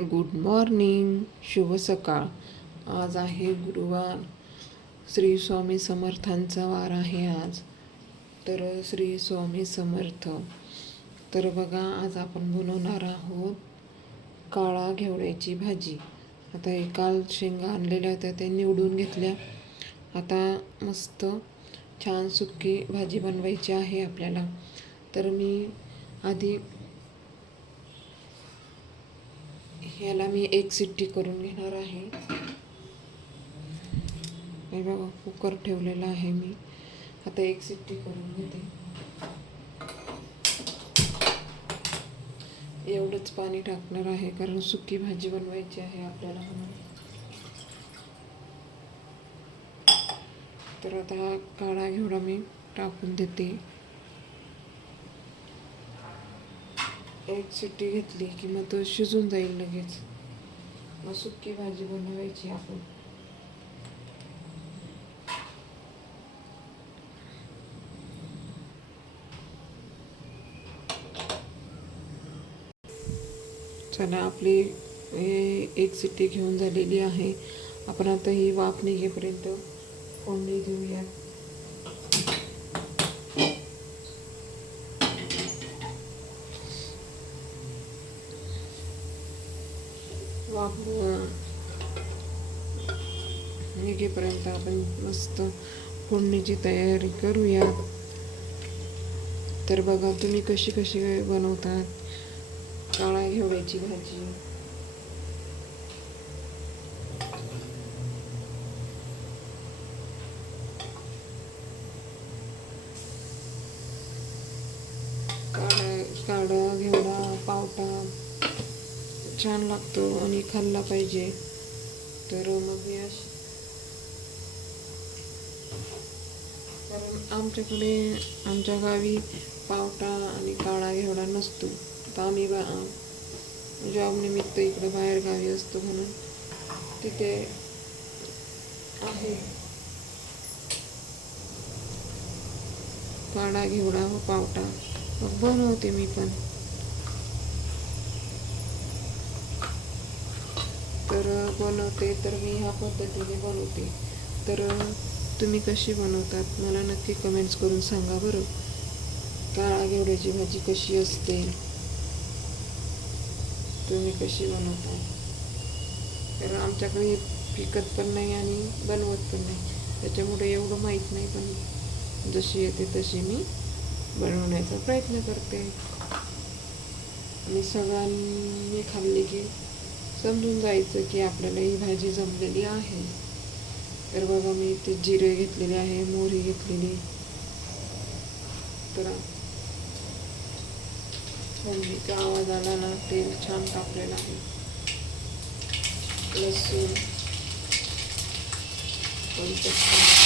Good morning शुभ सकाळ. आज आहे गुरुवार. श्री स्वामी समर्थांचा वार आहे आज. तर श्री स्वामी समर्थ. तर बघा आज आपण बनवणार आहोत काळा घेवड्याची भाजी. आता हे काल शेंगा आणलेल्या होत्या त्या निवडून घेतल्या. आता मस्त छान सुकी भाजी बनवायची आहे आपल्याला. तर मी आधी ह्याला मी एक सिट्टी करून घेणार आहे. हे बघा कुकर ठेवलेला आहे मी. आता एक सिट्टी करून घेते. एवढंच पाणी टाकणार आहे कारण सुकी भाजी बनवायची आहे आपल्याला म्हणून. तर आता काळा घेवडा मी टाकून देते. एक सिटी घेतली की मग तो शिजून जाईल लगेच. मग सुकी भाजी बनवायची आपण. चला आपली हे एक सिट्टी घेऊन झालेली आहे. आपण आता ही वाफ निघेपर्यंत फोडणी घेऊया निघेपर्यंत आपण मस्त फोडणीची तयारी करूया तर बघा तुम्ही कशी कशी बनवतात? काळा घेवड्याची भाजी. काळा काळा घेवडा पावटा. छान लागतो आणि खाल्ला पाहिजे. तर मग मी अशी कारण आमच्याकडे आमच्या गावी पावटा आणि काळा घेवडा नसतो. तर आम्ही बा जॉब निमित्त इकडं बाहेर गावी असतो म्हणून तिथे आहे. काळा घेवडा व पावटा. मग बनवते मी पण. तर बनवते तर मी ह्या पद्धतीने बनवते. तर तुम्ही कशी बनवतात मला नक्की कमेंट्स करून सांगा बरं. काळा घेवड्याची भाजी कशी असते? तुम्ही कशी बनवता तर आमच्याकडे पिकत पण नाही आणि बनवत पण नाही. त्याच्यामुळे एवढं माहीत नाही पण जशी येते तशी मी बनवण्याचा प्रयत्न करते. आणि सगळ्यांनी खाल्ली की समजून जायचं की आपल्याला ही भाजी जमलेली आहे. तर बघा मी इथे जिरे घेतलेले आहे मोहरी घेतलेली. तर मम्मीचा आवाज आला ना तेल छान तापलेलं आहे. लसूण कढीपत्ता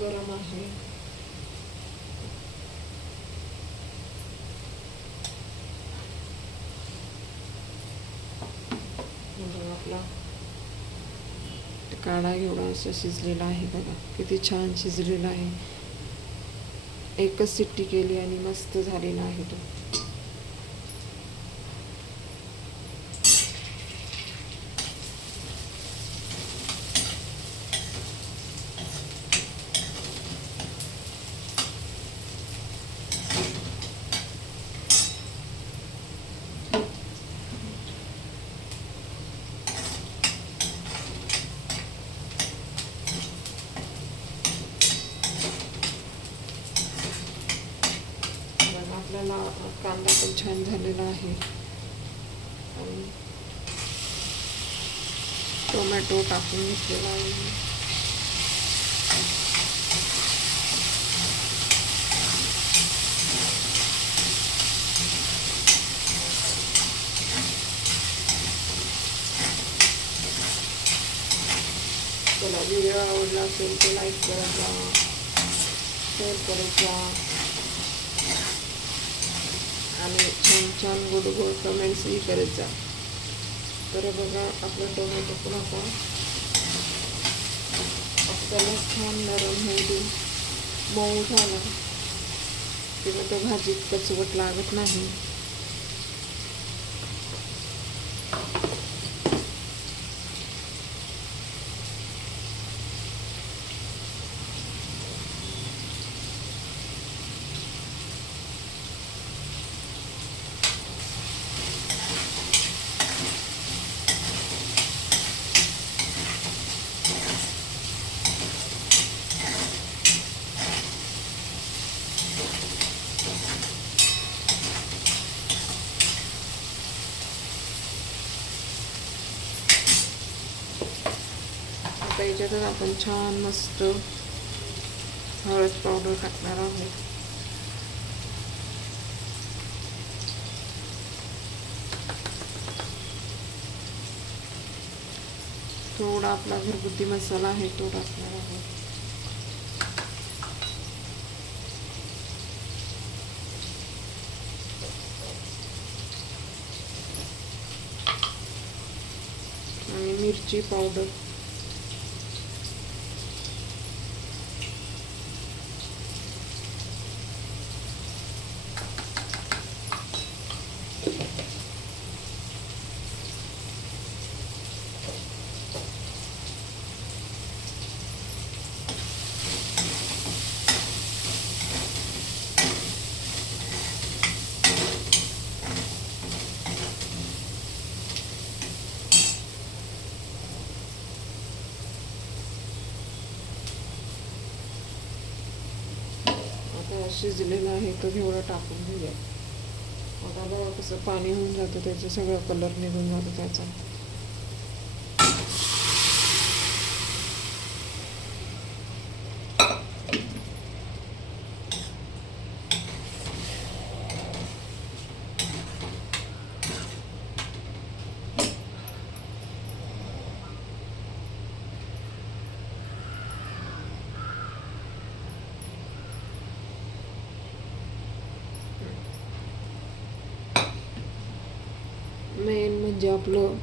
गरम आहे. म्हणजे आपला काढा घेवडा असं शिजलेला आहे बघा. किती छान शिजलेला आहे. एकच सिट्टी केली आणि मस्त झालेला आहे तो. पण छान झालेला आहे. टोमॅटो टाकून घेतलेला आहे. चला व्हिडिओ आवडला असेल तर लाईक शेअर आणि छान छान गुड गोड कमेंट्सही करत जा. तर बघा आपलं टोमॅटो पण आपण आपल्याला छान नरम होऊ देऊ मऊ झाला. किंवा तो भाजीत कचवट लागत नाही. त्याच्यातच आपण छान मस्त हळद पावडर टाकणार आहोत. थोडा आपला घरगुती मसाला आहे तो टाकणार आहोत. आणि मिरची पावडर आता शिजलेला आहे तो घेवडा टाकून घेऊया. आता बघा कसं पाणी होऊन जातं त्याचं सगळं कलर निघून जातो त्याचा. म्हणजे आपलं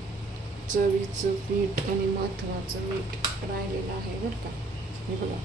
चवीचं पीठ आणि माथवाचं मीठ राहिलेलं आहे बरं का? हे बघा.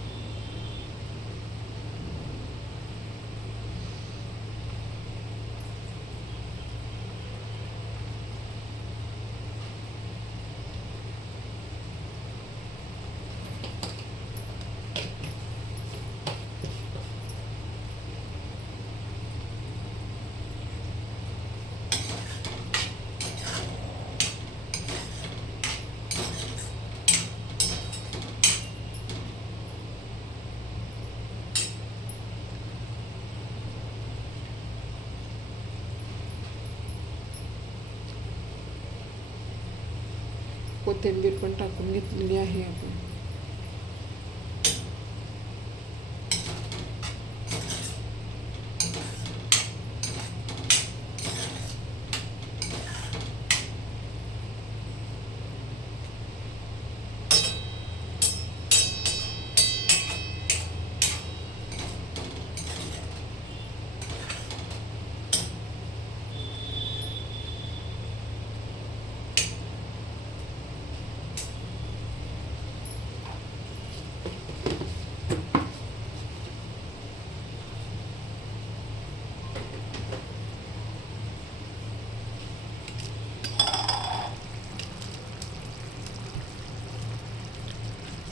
कोथिंबीर पण टाकून घेतलेली आहे आपण.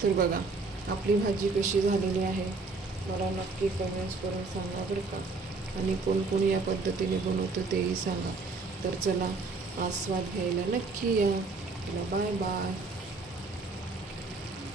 तर बघा आपली भाजी कशी झालेली आहे? मला नक्की कमेंट्स करून सांगा बरं का. आणि कोण कोण या पद्धतीने बनवतं तेही सांगा. तर चला आस्वाद घ्यायला नक्की या. चला बाय बाय